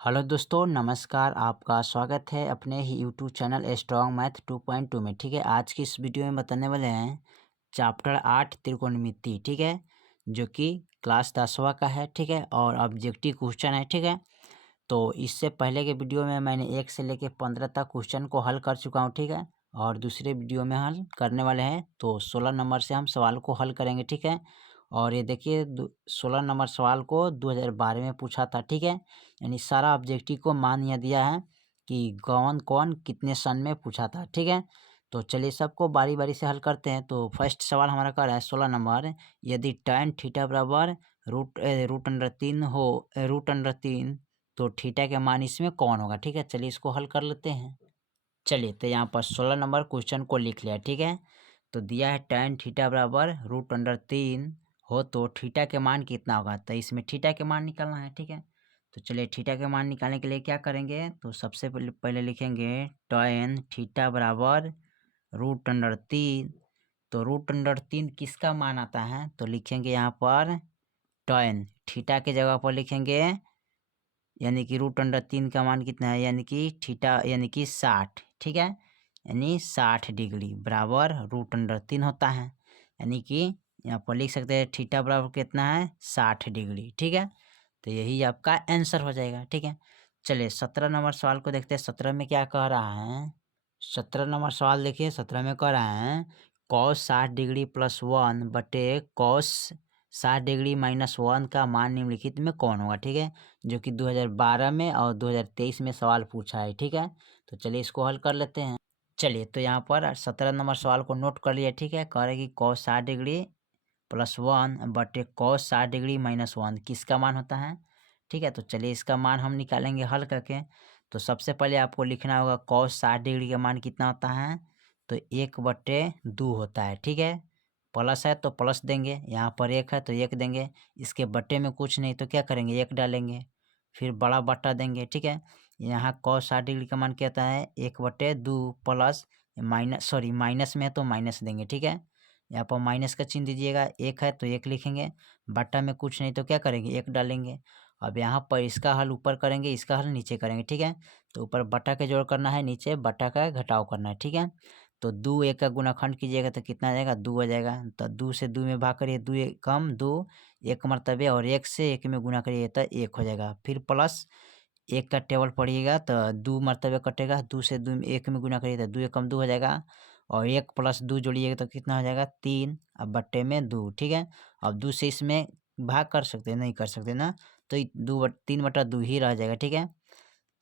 Hello दोस्तों, नमस्कार। आपका स्वागत है अपने ही यूट्यूब चैनल स्ट्रॉन्ग मैथ 2.2 में। ठीक है, आज की इस वीडियो में बताने वाले हैं चैप्टर 8 त्रिकोणमिति। ठीक है, जो कि क्लास 10वां का है। ठीक है, और ऑब्जेक्टिव क्वेश्चन है। ठीक है, तो इससे पहले के वीडियो में मैंने 1 से लेकर 15 तक क्वेश्चन को हल कर चुका हूँ। ठीक है, और दूसरे वीडियो में हल करने वाले हैं, तो 16 नंबर से हम सवाल को हल करेंगे। ठीक है, और ये देखिए 16 नंबर सवाल को 2012 में पूछा था। ठीक है, यानी सारा ऑब्जेक्टिव को मान यह दिया है कि कौन कौन कितने सन में पूछा था। ठीक है, तो चलिए सबको बारी बारी से हल करते हैं। तो फर्स्ट सवाल हमारा कर रहा है 16 नंबर, यदि tan थीटा बराबर रूट अंडर 3 हो, रूट अंडर 3, तो थीटा के मान इसमें कौन होगा। ठीक है, चलिए इसको हल कर लेते हैं। चलिए, तो यहाँ पर 16 नंबर क्वेश्चन को लिख लिया। ठीक है, तो दिया है tan थीटा बराबर रूट अंडर 3 हो तो थीटा के मान कितना होगा। तो इसमें थीटा के मान निकालना है। ठीक है, तो चलिए थीटा के मान निकालने के लिए क्या करेंगे, तो सबसे पहले लिखेंगे tan थीटा बराबर रूट अंडर 3। तो रूट अंडर 3 किसका मान आता है, तो लिखेंगे यहाँ पर tan थीटा के जगह पर लिखेंगे, यानी कि रूट अंडर 3 का मान कितना है, यानी कि थीटा यानी कि 60। ठीक है, यानी 60 डिग्री बराबर रूट अंडर 3 होता है, यानी कि यहाँ पर लिख सकते हैं थीटा बराबर कितना है, 60 डिग्री। ठीक है, तो यही आपका आंसर हो जाएगा। ठीक है, चलिए 17 नंबर सवाल को देखते हैं। 17 में क्या कह रहा है, 17 नंबर सवाल देखिए। 17 में कह रहा है कॉस 60 डिग्री प्लस 1 बटे कॉस 60 डिग्री माइनस 1 का मान निम्नलिखित में कौन होगा। ठीक है, जो कि 2012 में और 2023 में सवाल पूछा है। ठीक है, तो चलिए इसको हल कर लेते हैं। चलिए, तो यहाँ पर 17 नंबर सवाल को नोट कर लिया। ठीक है, कह रहे कि कॉस 60 डिग्री प्लस 1 बटे कॉस 60 डिग्री माइनस 1 किसका मान होता है। ठीक है, तो चलिए इसका मान हम निकालेंगे हल करके। तो सबसे पहले आपको लिखना होगा कॉस 60 डिग्री का मान कितना होता है, तो 1/2 होता है। ठीक है, प्लस है तो प्लस देंगे, यहाँ पर 1 है तो 1 देंगे, इसके बटे में कुछ नहीं तो क्या करेंगे 1 डालेंगे, फिर बड़ा बट्टा देंगे। ठीक है, यहाँ कॉस 60 डिग्री का मान क्या होता है 1/2 प्लस माइनस में है तो माइनस देंगे। ठीक है, यहाँ पर माइनस का चिन्ह दीजिएगा, 1 है तो 1 लिखेंगे, बट्टा में कुछ नहीं तो क्या करेंगे 1 डालेंगे। अब यहाँ पर इसका हल ऊपर करेंगे, इसका हल नीचे करेंगे। ठीक है, तो ऊपर बट्टा का जोड़ करना है, नीचे बट्टा का घटाव करना है। ठीक है, तो 2 1 का गुणाखंड कीजिएगा तो कितना आ जाएगा 2 आ जाएगा। तो 2 से 2 में भाग करिए, 2 1 कम 2 1 मरतबे, और 1 से 1 में गुना करिए तो 1 हो जाएगा। फिर प्लस 1 का टेबल पढ़िएगा तो 2 मरतबे कटेगा, 2 से 2 में 1 में गुना करिए तो 2 1 कम 2 हो जाएगा, और 1 प्लस 2 जोड़िएगा तो कितना हो जाएगा 3, अब बट्टे में 2। ठीक है, अब 2 से इसमें भाग कर सकते हैं, नहीं कर सकते ना, तो 3/2 ही रह जाएगा। ठीक है,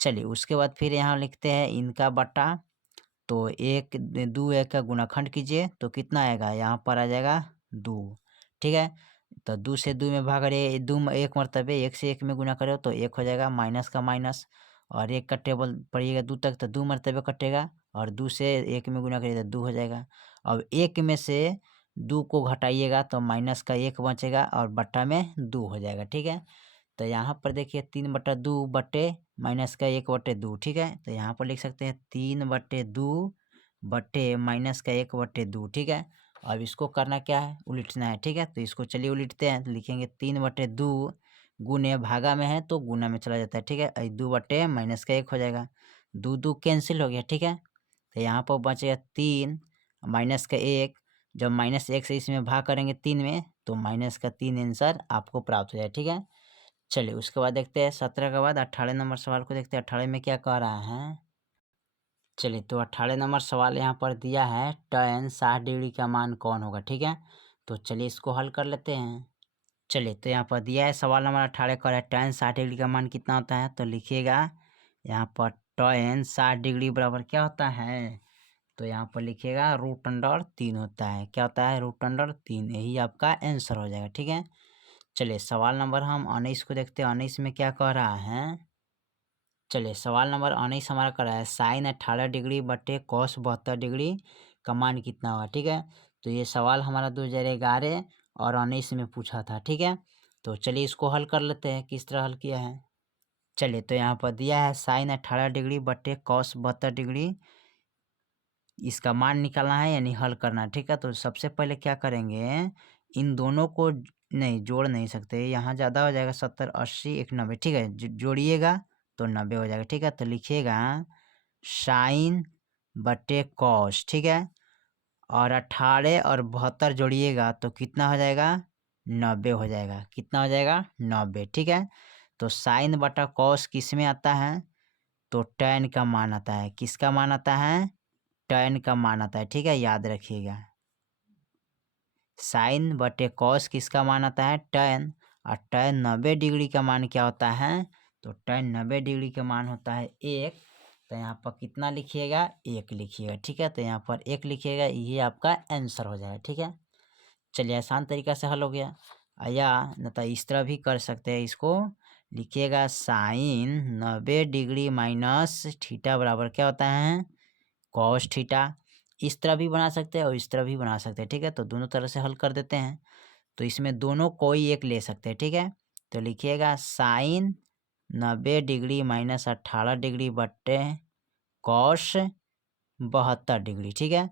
चलिए उसके बाद फिर यहाँ लिखते हैं इनका बट्टा। तो 2 1 का गुणाखंड कीजिए तो कितना आएगा, यहाँ पर आ जाएगा 2। ठीक है, तो 2 से 2 में भाग रहे 2 1 मरतबे, 1 से 1 में गुना करो तो 1 हो जाएगा, माइनस का माइनस, और 1 का टेबल पढ़िएगा 2 तक तो 2 मरतबे कटेगा, और 2 से 1 में गुना करिए तो 2 हो जाएगा। अब 1 में से 2 को घटाइएगा तो माइनस का 1 बचेगा और बट्टा में 2 हो जाएगा। ठीक है, तो यहाँ पर देखिए 3/2 बटे माइनस का 1/2। ठीक है, तो यहाँ पर लिख सकते हैं 3/2 बटे माइनस का 1/2। ठीक है, अब इसको करना क्या है, उलटना है। ठीक है, तो इसको चलिए उलटते हैं, तो लिखेंगे 3/2 गुने भागा में है तो गुना में चला जाता है। ठीक है, 2 बटे माइनस का 1 हो जाएगा, 2 2 कैंसिल हो गया। ठीक है, तो यहाँ पर बचेगा 3 माइनस का 1, जब -1 से इसमें भाग करेंगे 3 में तो माइनस का 3 आंसर आपको प्राप्त हो जाए। ठीक है, चलिए उसके बाद देखते हैं 17 के बाद 18 नंबर सवाल को देखते हैं। 18 में क्या कह रहा है, चलिए तो 18 नंबर सवाल यहाँ पर दिया है tan 60 डिग्री का मान कौन होगा। ठीक है, तो चलिए इसको हल कर लेते हैं। चलिए, तो यहाँ पर दिया है सवाल नंबर 18 कर है tan 60 डिग्री का मान कितना होता है, तो लिखिएगा यहाँ पर tan 60 डिग्री बराबर क्या होता है, तो यहाँ पर लिखिएगा √3 होता है। क्या होता है, √3, यही आपका आंसर हो जाएगा। ठीक है, चलिए सवाल नंबर हम 19 को देखते हैं। 19 में क्या कह रहा है, चलिए सवाल नंबर 19 हमारा कर रहा है साइन 18 डिग्री बटे कॉस 72 डिग्री का मान कितना होगा। ठीक है, तो ये सवाल हमारा 2011 और 19 में पूछा था। ठीक है, तो चलिए इसको हल कर लेते हैं, किस तरह हल किया है। चलिए, तो यहाँ पर दिया है साइन 18 डिग्री बटे कॉस 72 डिग्री, इसका मान निकालना है यानी हल करना है। ठीक है, तो सबसे पहले क्या करेंगे, इन दोनों को नहीं जोड़ नहीं सकते, यहाँ ज़्यादा हो जाएगा 70 80 1 90। ठीक है, जोड़िएगा तो 90 हो जाएगा। ठीक है, तो लिखिएगा साइन बटे कॉस। ठीक है, और 18 और 72 जोड़िएगा तो कितना हो जाएगा? 90 हो जाएगा। कितना हो जाएगा? 90। ठीक है, तो साइन बटा कॉस किस में आता है? तो tan का मान आता है। किसका मान आता है? tan का मान आता है। ठीक है, याद रखिएगा, साइन बटे कॉस किसका मान आता है? tan। और tan 90 डिग्री का मान क्या होता है? तो tan 90 डिग्री का मान होता है 1। तो यहाँ पर कितना लिखिएगा? 1 लिखिएगा। ठीक है, तो यहाँ पर 1 लिखिएगा, ये आपका आंसर हो जाएगा। ठीक है, चलिए आसान तरीका से हल हो गया। या न तो इस तरह भी कर सकते हैं, इसको लिखिएगा साइन 90 डिग्री माइनस थीटा बराबर क्या होता है? Cos theta. इस तरह भी बना सकते हैं और इस तरह भी बना सकते हैं। ठीक है, तो दोनों तरह से हल कर देते हैं। तो इसमें दोनों कोई एक ले सकते हैं। ठीक है, तो लिखिएगा साइन 90 डिग्री माइनस 18 डिग्री बट्टे कॉस 72 डिग्री। ठीक है,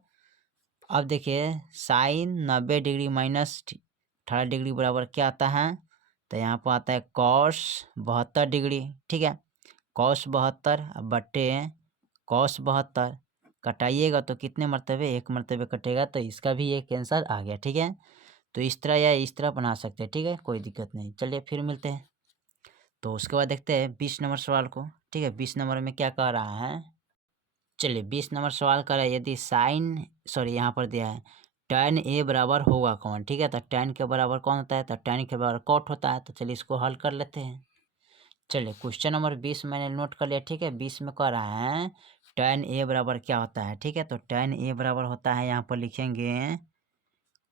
अब देखिए साइन 90 डिग्री माइनस 18 डिग्री बराबर क्या आता है? तो यहाँ पर आता है कॉस 72 डिग्री। ठीक है, कॉस 72 अब बट्टे कॉस 72, कटाइएगा तो कितने मरतबे? 1 मरतबे कटेगा, तो इसका भी एक आंसर आ गया। ठीक है, तो इस तरह या इस तरह बना सकते हैं। ठीक है, कोई दिक्कत नहीं। चलिए फिर मिलते हैं। तो उसके बाद देखते हैं 20 नंबर सवाल को। ठीक है, 20 नंबर में क्या कह रहा है? चलिए 20 नंबर सवाल कर रहा है, यदि यहाँ पर दिया है tan a बराबर होगा कौन? ठीक है, तो tan के बराबर कौन होता है? तो tan के बराबर cot होता है। तो चलिए इसको हल कर लेते हैं। चलिए क्वेश्चन नंबर 20 मैंने नोट कर लिया। ठीक है, 20 में कह रहा है tan a बराबर क्या होता है? ठीक है, तो tan a बराबर होता है, यहाँ पर लिखेंगे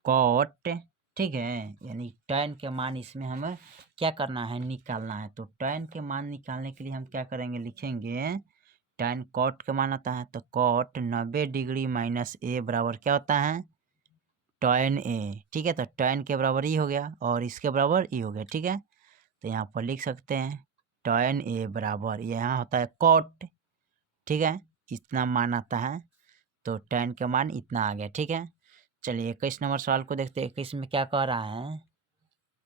cot। ठीक है, यानी tan के मान इसमें हमें क्या करना है? निकालना है। तो tan के मान निकालने के लिए हम क्या करेंगे? लिखेंगे tan cot का मान आता है, तो cot 90 डिग्री माइनस a बराबर क्या होता है? tan a। ठीक है, तो tan के बराबर ही हो गया और इसके बराबर ही हो गया। ठीक है, तो यहाँ पर लिख सकते हैं tan a बराबर यहाँ होता है cot। ठीक है, इतना मान आता है, तो tan का मान इतना आ गया। ठीक है, चलिए 21 नंबर सवाल को देखते हैं। 21 में क्या कह रहा है?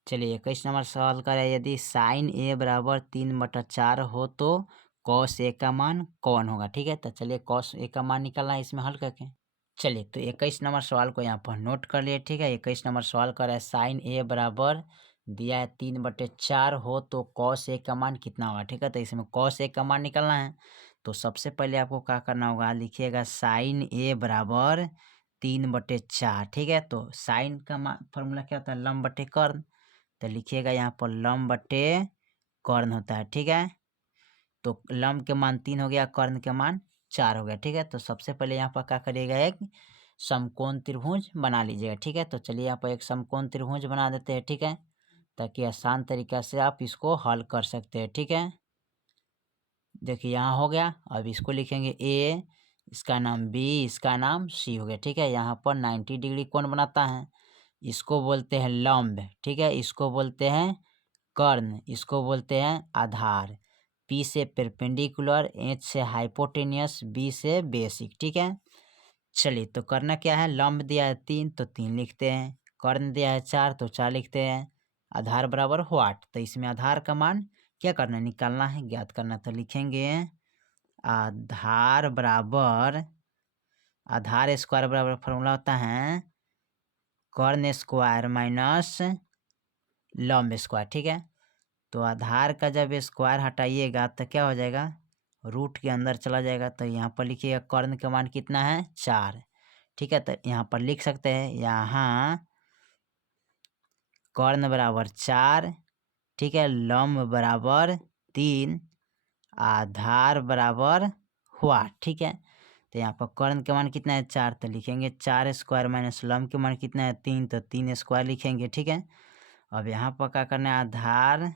चलिए 21 नंबर सवाल का है, यदि साइन a बराबर 3/4 हो तो कॉस ए का मान कौन होगा? ठीक है, तो चलिए कॉस ए का मान निकालना है इसमें हल करके। चलिए तो 21 नंबर सवाल को यहाँ पर नोट कर लिए। ठीक है, 21 नंबर सवाल कर रहा है साइन ए बराबर दिया है 3/4 हो तो कॉस ए का मान कितना होगा? ठीक है, तो इसमें कॉस ए का मान निकालना है। तो सबसे पहले आपको क्या करना होगा? लिखिएगा साइन ए बराबर 3/4। ठीक है, तो साइन का मान फॉर्मूला क्या होता है? लंब बटे कर्ण। तो लिखिएगा यहाँ पर लंब बटे कर्ण होता है। ठीक है, तो लंब के मान 3 हो गया, कर्ण के मान 4 हो गया। ठीक है, तो सबसे पहले यहाँ पर क्या करिएगा? एक समकोण त्रिभुज बना लीजिएगा। ठीक है, तो चलिए यहाँ पर एक समकोण त्रिभुज बना देते हैं। ठीक है, ताकि आसान तरीका से आप इसको हल कर सकते हैं। ठीक है, देखिए यहाँ हो गया। अब इसको लिखेंगे ए, इसका नाम बी, इसका नाम सी हो गया। ठीक है, यहाँ पर 90 डिग्री कोण बनाता है, इसको बोलते हैं लंब। ठीक है, इसको बोलते हैं कर्ण, इसको बोलते हैं आधार। पी से परपेंडिकुलर, एच से हाइपोटेनियस, बी से बेसिक। ठीक है, चलिए तो करना क्या है? लंब दिया है 3 तो 3 लिखते हैं, कर्ण दिया है 4 तो 4 लिखते हैं, आधार बराबर व्हाट? तो इसमें आधार का मान क्या करना है? निकालना है, ज्ञात करना। तो लिखेंगे आधार बराबर, आधार स्क्वायर बराबर फॉर्मूला होता है कर्ण स्क्वायर माइनस लंब स्क्वायर। ठीक है, तो आधार का जब स्क्वायर हटाइएगा तो क्या हो जाएगा? रूट के अंदर चला जाएगा। तो यहाँ पर लिखिएगा कर्ण का मान कितना है? 4। ठीक है, तो यहाँ पर लिख सकते हैं यहाँ कर्ण बराबर 4। ठीक है, लंब बराबर 3, आधार बराबर व्हाट? ठीक है, तो यहाँ पर कर्ण का मान कितना है? 4, तो लिखेंगे 4 स्क्वायर माइनस लंब के मान कितना है? 3, तो 3 स्क्वायर लिखेंगे। ठीक है, अब यहाँ पर क्या करना है? आधार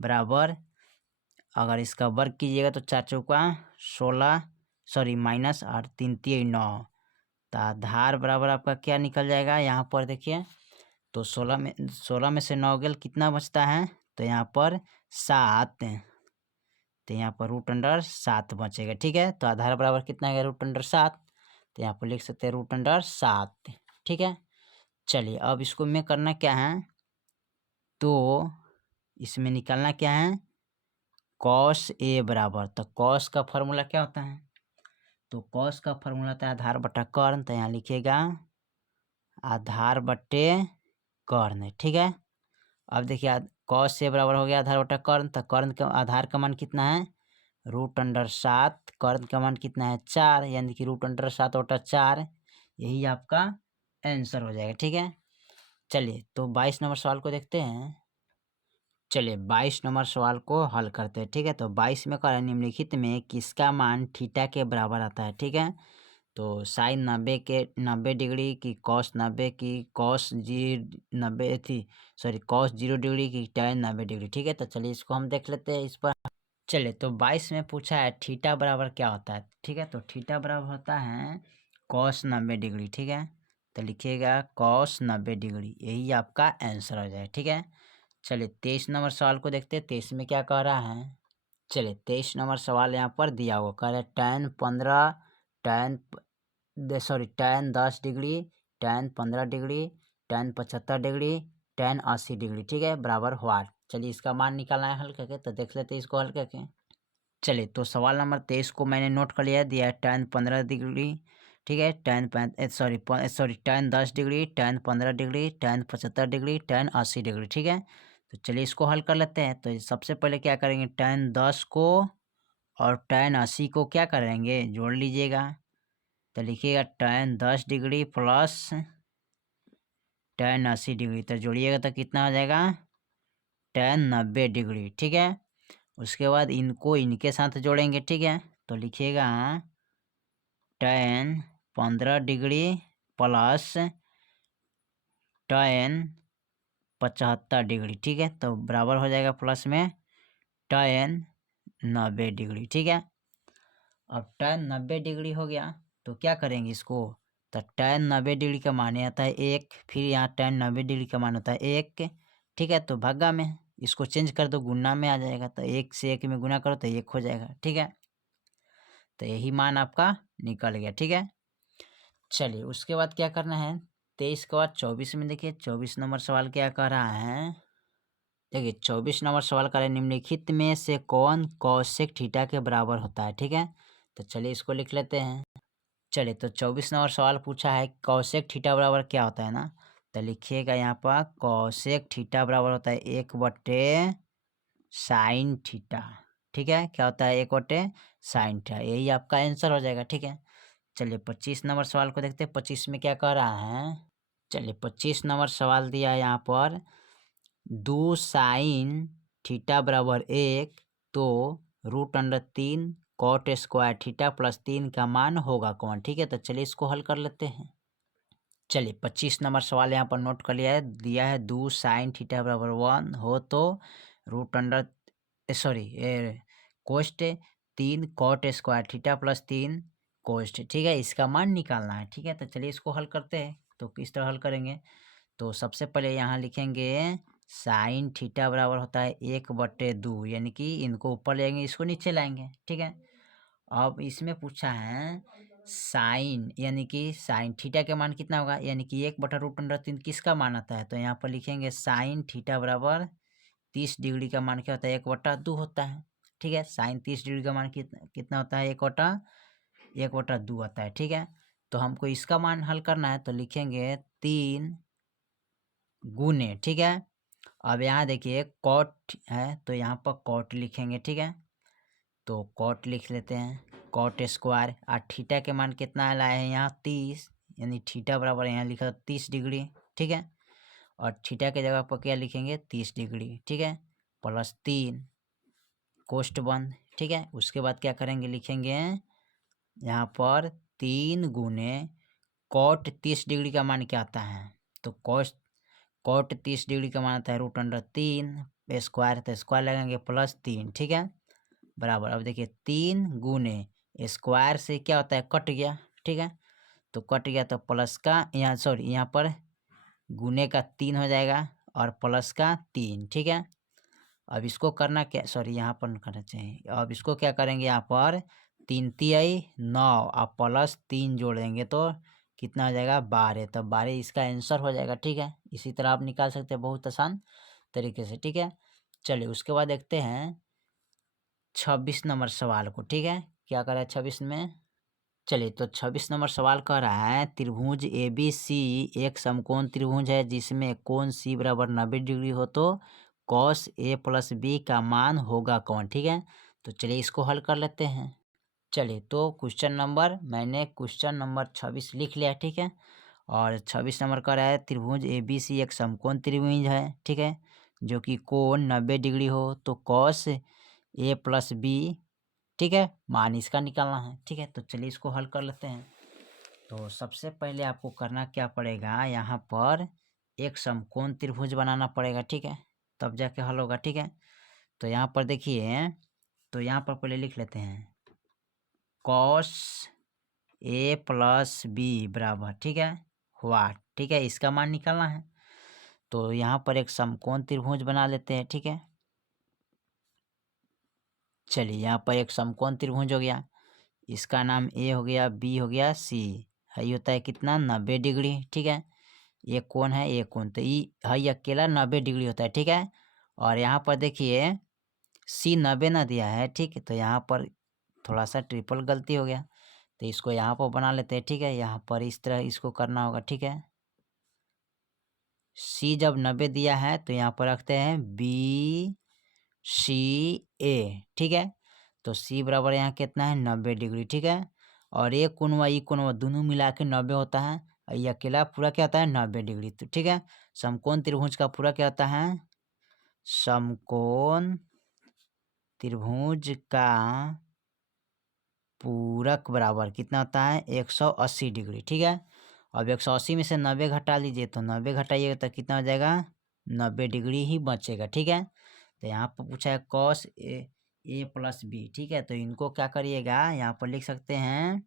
बराबर, अगर इसका वर्ग कीजिएगा तो 4 चौका 16, सॉरी माइनस 8 3 3 9, तो आधार बराबर आपका क्या निकल जाएगा? यहाँ पर देखिए, तो 16 में से 9 गेल कितना बचता है? तो यहाँ पर 7, तो यहाँ पर √7 बचेगा। ठीक है, तो आधार बराबर कितना है? √7, तो यहाँ पर लिख सकते हैं √7। ठीक है, चलिए अब इसको में करना क्या है? तो इसमें निकालना क्या है? कॉस ए बराबर, तो कॉस का फॉर्मूला क्या होता है? तो कॉस का फॉर्मूला होता है आधार बटा कर्ण, तो यहाँ लिखिएगा आधार बटे कर्ण, ठीक है। अब देखिए कॉस से बराबर हो गया आधार बटा कर्ण, तो कर्ण का आधार का मान कितना है? √7। कर्ण का मान कितना है? 4, यानी कि √7 बटा 4, यही आपका आंसर हो जाएगा, ठीक है। चलिए तो 22 नंबर सवाल को देखते हैं। चलिए 22 नंबर सवाल को हल करते हैं, ठीक है। तो 22 में कह रहा है निम्नलिखित में किसका मान थीटा के बराबर आता है, ठीक है। तो साइन 90 डिग्री की, कॉस 90 की, कॉस 0 डिग्री की, tan 90 डिग्री, ठीक है। तो चलिए इसको हम देख लेते हैं इस पर। चलिए तो 22 में पूछा है थीटा बराबर क्या होता है, ठीक है। तो थीटा बराबर होता है कॉस 90 डिग्री, ठीक है। तो लिखिएगा कॉस 90 डिग्री, यही आपका आंसर हो जाएगा, ठीक है। चलिए 23 नंबर सवाल को देखते हैं। 23 में क्या कह रहा है? चलिए 23 नंबर सवाल यहाँ पर दिया हुआ, कह रहा है tan 10 degree, tan 15 degree, tan 75 degree, tan 80 degree, ठीक है, बराबर व्हाट। चलिए इसका मान निकालना है हल करके, तो देख लेते हैं इसको हल करके। चलिए तो सवाल नंबर 23 को मैंने नोट कर लिया, दिया है tan 15 डिग्री, ठीक है, tan 10 degree, tan 15 degree, tan 75 degree, tan 80 degree, ठीक है। तो चलिए इसको हल कर लेते हैं। तो सबसे पहले क्या करेंगे, tan 10 को और tan 80 को क्या करेंगे, जोड़ लीजिएगा। तो लिखिएगा tan 10 degree plus tan 80 degree, तो जोड़िएगा तो कितना हो जाएगा, tan 90 डिग्री, ठीक है। उसके बाद इनको इनके साथ जोड़ेंगे, ठीक है। तो लिखिएगा tan 15 degree plus tan 75 degree, ठीक है। तो बराबर हो जाएगा प्लस में tan 90 डिग्री, ठीक है। अब tan 90 डिग्री हो गया, तो क्या करेंगे इसको, तो tan 90 डिग्री का मान आता है 1, फिर यहाँ tan 90 डिग्री का मान होता है 1, ठीक है। तो भागा में इसको चेंज कर दो, गुना में आ जाएगा, तो 1 से 1 में गुना करो तो 1 हो जाएगा, ठीक है। तो यही मान आपका निकल गया, ठीक है। चलिए उसके बाद क्या करना है, 23 के बाद 24 में देखिए 24 नंबर सवाल क्या कर रहा है। देखिए 24 नंबर सवाल कर रहा है निम्नलिखित में से कौन कौशिक थीटा के बराबर होता है, ठीक है। तो चलिए इसको लिख लेते हैं। चलिए तो 24 नंबर सवाल पूछा है कौशिक थीटा बराबर क्या होता है ना। तो लिखिएगा यहाँ पर कौशिक थीटा बराबर होता है 1/sin थीटा, ठीक है। क्या होता है, 1/sin थीटा, यही आपका आंसर हो जाएगा, ठीक है। चलिए 25 नंबर सवाल को देखते हैं। 25 में क्या कह रहा है, चलिए 25 नंबर सवाल दिया है यहाँ पर 2 sin थीटा बराबर 1, तो √3 cot स्क्वायर थीटा प्लस 3 का मान होगा कौन, ठीक है। तो चलिए इसको हल कर लेते हैं। चलिए 25 नंबर सवाल यहाँ पर नोट कर लिया है, दिया है 2 sin थीटा बराबर 1 हो तो कोष्ट 3 cot स्क्वायर थीटा प्लस 3 कोष्ट, ठीक है, इसका मान निकालना है, ठीक है। तो चलिए इसको हल करते हैं। तो किस तरह हल करेंगे, तो सबसे पहले यहाँ लिखेंगे sin थीटा बराबर होता है 1/2, यानी कि इनको ऊपर लेंगे इसको नीचे लाएंगे, ठीक है। अब इसमें पूछा है साइन, यानी कि साइन थीटा के मान कितना होगा, यानी कि 1/√3 किसका मान आता है। तो यहाँ पर लिखेंगे साइन थीटा बराबर 30 डिग्री का मान क्या होता है, 1/2 होता है, ठीक है। साइन 30 डिग्री का मान कितना होता है, 1/2 आता है, ठीक है। तो हमको इसका मान हल करना है, तो लिखेंगे 3 गुने, ठीक है। अब यहाँ देखिए कॉट है, तो यहाँ पर कॉट लिखेंगे, ठीक है। तो कॉट लिख लेते हैं, कॉट स्क्वायर, और थीटा के मान कितना लाए हैं यहाँ 30, यानी थीटा बराबर यहाँ लिखा 30 डिग्री, ठीक है। और थीटा के जगह पर क्या लिखेंगे 30 डिग्री, ठीक है, प्लस 3 कोष्ट बंद, ठीक है। उसके बाद क्या करेंगे, लिखेंगे यहाँ पर 3 गुने कॉट 30 डिग्री का मान क्या आता है, तो कॉट 30 डिग्री का मान आता है √3 स्क्वायर, तो स्क्वायर लगाएंगे प्लस 3, ठीक है, बराबर। अब देखिए 3 गुने स्क्वायर से क्या होता है, कट गया, ठीक है। तो कट गया तो प्लस का यहाँ पर गुने का 3 हो जाएगा और प्लस का 3, ठीक है। अब इसको करना क्या, यहाँ पर करना चाहिए। अब इसको क्या करेंगे, यहाँ पर 3 तिहाई 9 और प्लस 3 जोड़ेंगे तो कितना हो जाएगा 12, तो 12 इसका आंसर हो जाएगा, ठीक है। इसी तरह आप निकाल सकते हैं बहुत आसान तरीके से, ठीक है। चलिए उसके बाद देखते हैं 26 नंबर सवाल को, ठीक है। क्या कर रहा है 26 में? चलिए, तो 26 नंबर सवाल कह रहा है त्रिभुज ए बी सी एक समकोण त्रिभुज है जिसमें कोण सी बराबर 90 डिग्री हो तो कॉस ए प्लस बी का मान होगा कौन, ठीक है। तो चलिए इसको हल कर लेते हैं। चलिए, तो मैंने क्वेश्चन नंबर 26 लिख लिया, ठीक है। और 26 नंबर का रहा है त्रिभुज ए बी सी एक समकोण त्रिभुज है, ठीक है, जो कि कोण 90 डिग्री हो तो कॉस ए प्लस बी, ठीक है, मान इसका निकालना है, ठीक है। तो चलिए इसको हल कर लेते हैं। तो सबसे पहले आपको करना क्या पड़ेगा, यहाँ पर एक समकोण त्रिभुज बनाना पड़ेगा, ठीक है, तब जाके हल होगा, ठीक है। तो यहाँ पर देखिए, तो यहाँ पर पहले लिख लेते हैं कॉस ए प्लस बी बराबर, ठीक है, वाट, ठीक है, इसका मान निकालना है। तो यहाँ पर एक समकोण त्रिभुज बना लेते हैं, ठीक है। चलिए, यहाँ पर एक समकोण त्रिभुज हो गया, इसका नाम ए हो गया, बी हो गया, सी। हई होता है कितना 90 डिग्री, ठीक है। ये कोण है, ये कोण, तो ई हई अकेला 90 डिग्री होता है, ठीक है। और यहाँ पर देखिए सी 90 ना दिया है, ठीक है, तो यहाँ पर थोड़ा सा ट्रिपल गलती हो गया, तो इसको यहाँ पर बना लेते हैं, ठीक है। यहाँ पर इस तरह इसको करना होगा, ठीक है। सी जब 90 दिया है तो यहाँ पर रखते हैं बी सी ए, ठीक है। तो सी बराबर यहाँ कितना है 90 डिग्री, ठीक है। और ये कोण ई कोण दोनों मिला के 90 होता है, और ये अकेला पूरा क्या होता है 90 डिग्री, तो ठीक है। समकोण त्रिभुज का पूरा क्या होता है, समकोण त्रिभुज का पूरक बराबर कितना होता है 180 डिग्री, ठीक है। अब 180 में से 90 घटा लीजिए, तो 90 घटाइएगा तो कितना हो जाएगा 90 डिग्री ही बचेगा, ठीक है। तो यहाँ पर पूछा है कॉस ए प्लस बी, ठीक है। तो इनको क्या करिएगा, यहाँ पर लिख सकते हैं,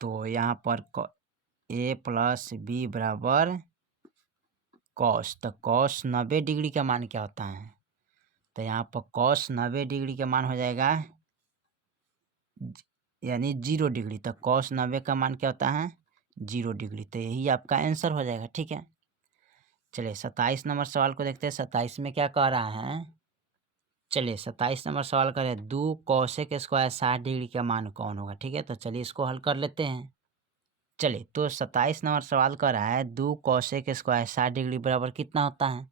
तो यहाँ पर ए प्लस बी बराबर कॉस, तो कॉस 90 डिग्री का मान क्या होता है, तो यहाँ पर कॉस 90 डिग्री का मान हो जाएगा यानी 0 डिग्री, तो कॉस 90 का मान क्या होता है 0 डिग्री, तो यही आपका आंसर हो जाएगा, ठीक है। चलिए 27 नंबर सवाल को देखते हैं, 27 में क्या कह रहा है। चलिए 27 नंबर सवाल कर रहे हैं 2 कोसेक स्क्वायर 60 डिग्री का मान कौन होगा, ठीक है। तो चलिए इसको हल कर लेते हैं। चलिए, तो 27 नंबर सवाल कर रहा है 2 कोसेक स्क्वायर 60 डिग्री बराबर कितना होता है।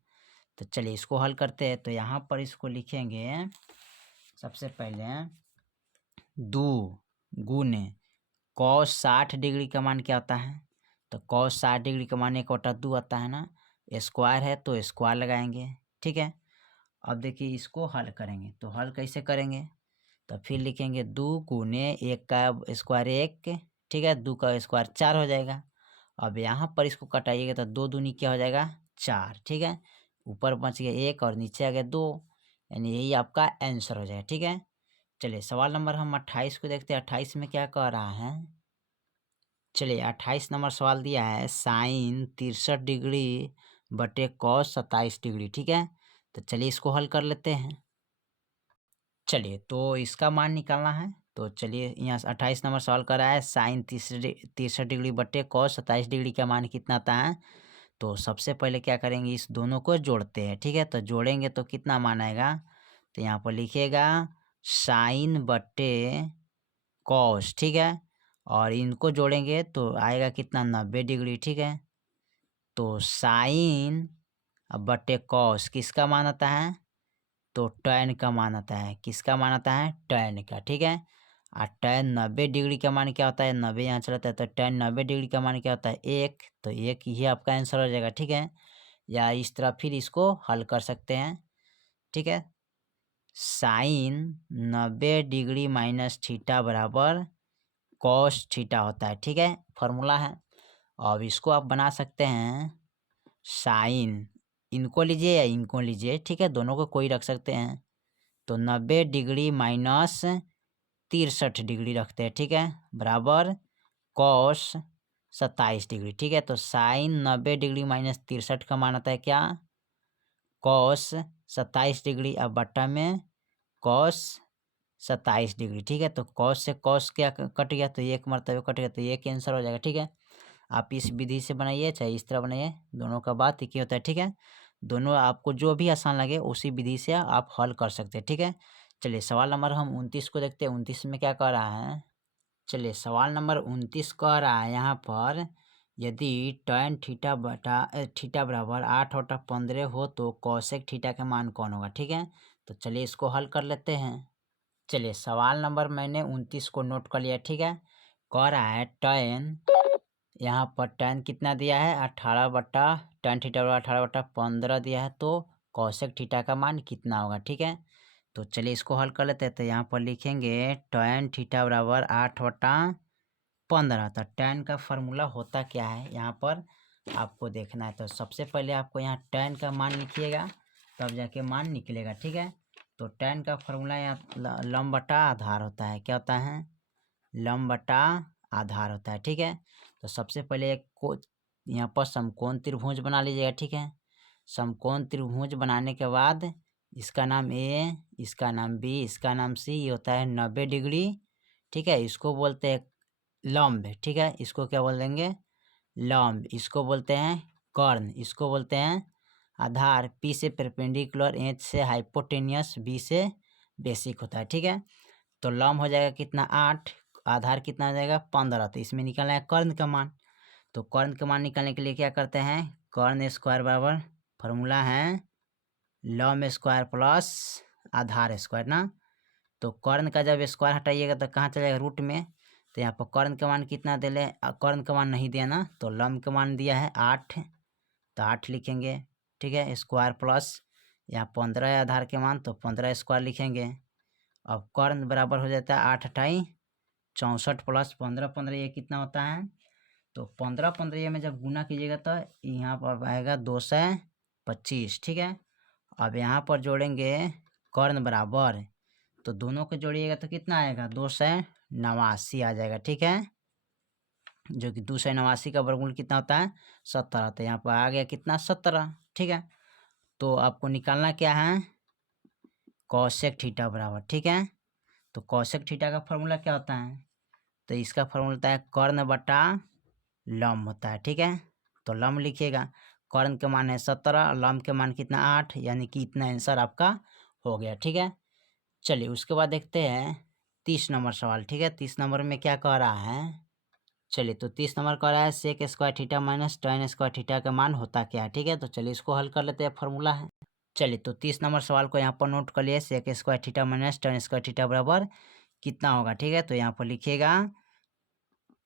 तो चलिए इसको हल करते हैं। तो यहाँ पर इसको लिखेंगे, सबसे पहले 2 गुने कॉस 60 डिग्री का मान क्या होता है, तो कॉस 60 डिग्री का मान 1/2 आता है ना, स्क्वायर है तो स्क्वायर लगाएंगे, ठीक है। अब देखिए इसको हल करेंगे, तो हल कैसे करेंगे, तो फिर लिखेंगे 2 गुने 1 का स्क्वायर 1, ठीक है, 2 का स्क्वायर 4 हो जाएगा। अब यहाँ पर इसको कटाइएगा तो 2 दूनी क्या हो जाएगा 4, ठीक है। ऊपर बच गया 1 और नीचे आ गया 2, यानी यही आपका आंसर हो जाएगा, ठीक है। चलिए सवाल नंबर हम 28 को देखते हैं। 28 में क्या कह रहा है, चलिए 28 नंबर सवाल दिया है साइन 63 डिग्री बटे कॉस 27 डिग्री, ठीक है। तो चलिए इसको हल कर लेते हैं। चलिए, तो इसका मान निकालना है, तो चलिए यहाँ 28 नंबर सवाल कर रहा है साइन 63 डिग्री बटे कॉस 27 डिग्री का मान कितना आता है। तो सबसे पहले क्या करेंगे, इस दोनों को जोड़ते हैं, ठीक है। तो जोड़ेंगे तो कितना मान आएगा, तो यहाँ पर लिखिएगा साइन बटे कॉस, ठीक है, और इनको जोड़ेंगे तो आएगा कितना 90 डिग्री, ठीक है। तो साइन बटे कॉस किसका मान आता है, तो टैन का मान आता है, किसका मान आता है टैन का, ठीक है। और टैन 90 डिग्री का मान क्या होता है 90 यहाँ चलता है, तो टैन 90 डिग्री का मान क्या होता है 1, तो 1 ही आपका आंसर हो जाएगा, ठीक है। या इस तरह फिर इसको हल कर सकते हैं, ठीक है। साइन 90 डिग्री माइनस थीटा बराबर कॉस थीटा होता है, ठीक है, फॉर्मूला है। अब इसको आप बना सकते हैं साइन, इनको लीजिए या इनको लीजिए, ठीक है, दोनों को कोई रख सकते हैं। तो 90 डिग्री माइनस 63 डिग्री रखते हैं, ठीक है, बराबर कॉस 27 डिग्री, ठीक है। तो साइन 90 डिग्री माइनस 63 का मान आता है क्या कॉस 27 डिग्री, अब बट्टा में कॉस 27 डिग्री, ठीक है। तो कॉस से कॉस क्या कट गया, तो एक मरतबे कट गया, तो ये कैंसर हो जाएगा, ठीक है। आप इस विधि से बनाइए चाहे इस तरह बनाइए, दोनों का बात एक ही होता है, ठीक है। दोनों आपको जो भी आसान लगे उसी विधि से आप हल कर सकते हैं, ठीक है। चलिए सवाल नंबर हम 29 को देखते हैं। 29 में क्या कह रहा है, चलिए सवाल नंबर 29 कह रहा है यहाँ पर, यदि tan थीटा बटा थीटा बराबर 8/15 हो तो कॉसेक थीटा का मान कौन होगा, ठीक है। तो चलिए इसको हल कर लेते हैं। चलिए सवाल नंबर मैंने 29 को नोट कर लिया, ठीक है। कह रहा है tan, यहाँ पर tan कितना दिया है 18 tan थीटा बराबर 18/15 दिया है, तो कॉसेक थीटा का मान कितना होगा, ठीक है। तो चलिए इसको हल कर लेते हैं। तो यहाँ पर लिखेंगे tan थीटा बराबर 8/15। तो tan का फार्मूला होता क्या है यहाँ पर आपको देखना है। तो सबसे पहले आपको यहाँ tan का मान लिखिएगा, तब जाके मान निकलेगा, ठीक है। तो tan का फार्मूला यहाँ लंब बटा आधार होता है। क्या होता है, लंब बटा आधार होता है, ठीक है। तो सबसे पहले एक को यहाँ पर समकोण त्रिभुज बना लीजिएगा, ठीक है। समकोण त्रिभुज बनाने के बाद इसका नाम ए, इसका नाम बी, इसका नाम सी, ये होता है 90 डिग्री, ठीक है। इसको बोलते हैं लंब, ठीक है। इसको क्या बोल देंगे, लंब। इसको बोलते हैं कर्ण, इसको बोलते हैं आधार। पी से परपेंडिकुलर, एच से हाइपोटेनियस, बी से बेसिक होता है, ठीक है। तो लंब हो जाएगा कितना 8, आधार कितना हो जाएगा 15। तो इसमें निकलना है कर्ण का मान। तो कर्ण का मान निकालने के लिए क्या करते हैं, कर्ण स्क्वायर बराबर फार्मूला है लंब स्क्वायर प्लस आधार स्क्वायर ना। तो कर्ण का जब स्क्वायर हटाइएगा तो कहाँ चलेगा, रूट में। तो यहाँ पर कर्ण का मान कितना दे ले, कर्ण का मान नहीं दिया ना, तो लंब का मान दिया है 8, तो 8 लिखेंगे, ठीक है। स्क्वायर प्लस यहाँ 15 है आधार के मान, तो 15 स्क्वायर लिखेंगे। अब कर्ण बराबर हो जाता है 8 × 64 प्लस 15 15 ये कितना होता है, तो 15 15 ये में जब गुना कीजिएगा तो यहाँ पर आएगा 225, ठीक है। अब यहाँ पर जोड़ेंगे कर्ण बराबर, तो दोनों को जोड़िएगा तो कितना आएगा 289 आ जाएगा, ठीक है। जो कि 289 का वर्गमूल कितना होता है 17। तो यहाँ पर आ गया कितना 17, ठीक है। तो आपको निकालना क्या है, कॉसेक थीटा बराबर, ठीक है। तो कॉसेक थीटा का फॉर्मूला क्या होता है, तो इसका फॉर्मूला होता है कर्ण बटा लंब होता है, ठीक है। तो लंब लिखिएगा, कर्ण के मान है 17, लंब के मान कितना 8, यानी कि इतना आंसर आपका हो गया, ठीक है। चलिए उसके बाद देखते हैं 30 नंबर सवाल, ठीक है। 30 नंबर में क्या कह रहा है, चलिए तो 30 नंबर कह रहा है sec square theta minus tan square theta का मान होता क्या है, ठीक है। तो चलिए इसको हल कर लेते हैं, फार्मूला है। चलिए तो 30 नंबर सवाल को यहाँ पर नोट कर लिए, sec square theta minus tan square theta बराबर कितना होगा, ठीक है। तो यहाँ पर लिखिएगा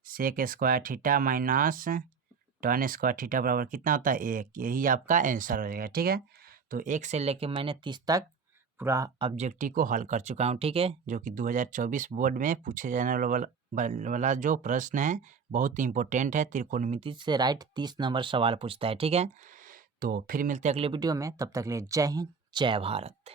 sec square theta minus tan square theta बराबर कितना होता है 1, यही आपका आंसर हो जाएगा, ठीक है। तो 1 से लेके मैंने 30 तक पूरा ऑब्जेक्टिव को हल कर चुका हूँ, ठीक है। जो कि 2024 बोर्ड में पूछे जाने वाला जो प्रश्न है बहुत इंपॉर्टेंट है। त्रिकोणमिति से राइट 30 नंबर सवाल पूछता है, ठीक है। तो फिर मिलते हैं अगले वीडियो में, तब तक के लिए जय हिंद जय भारत।